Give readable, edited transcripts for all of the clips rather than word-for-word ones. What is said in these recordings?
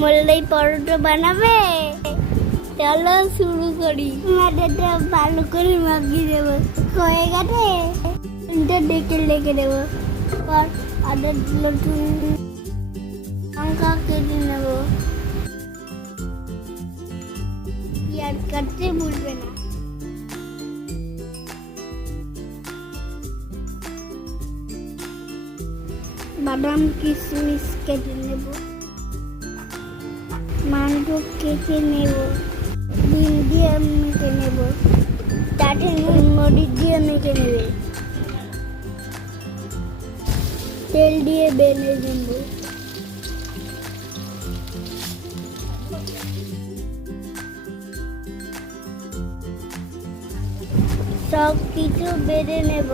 মোল্লাই পরোটা বানাবে? চলো শুরু করি। মাথাটা ভালো করে মাখিয়ে দেবো। হয়ে গেছে, এটা ডেকে লেগে দেবো। পর আদা রসুন লঙ্কা কেটে নেবো। পেঁয়াজ কাটতে ভুলবে না। বাদাম কিশমিশ কেটে নেব। মাংস কেটে নেব। ডিম দিয়ে মেখে নেব। তাতে নুন মরিচ দিয়ে মেখে নেবে। তেল দিয়ে বেলে নেব। সব কিছু বেড়ে নেব।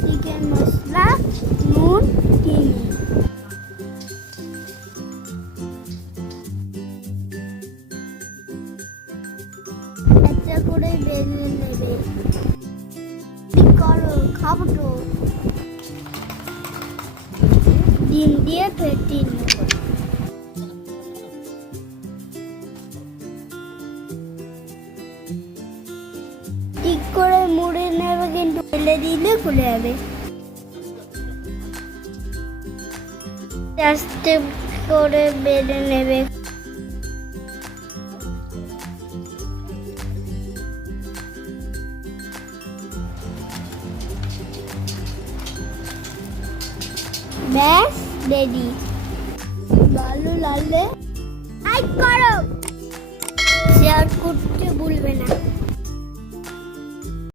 চিকেন মশলা, নুন, চিনি। একটা করে বেলে নেবে। কি করো, খাবো তো। ডিম দিয়ে ফেটিয়ে নেব। ঠিক করে মুড়ে নেবে, কিন্তু ফেলে দিলে খুলে যাবে। আস্তে করে বেলে নেবে। ব্যাস রেডি। ভালো লাগলে লাইক করো, শেয়ার করতে ভুলবে না।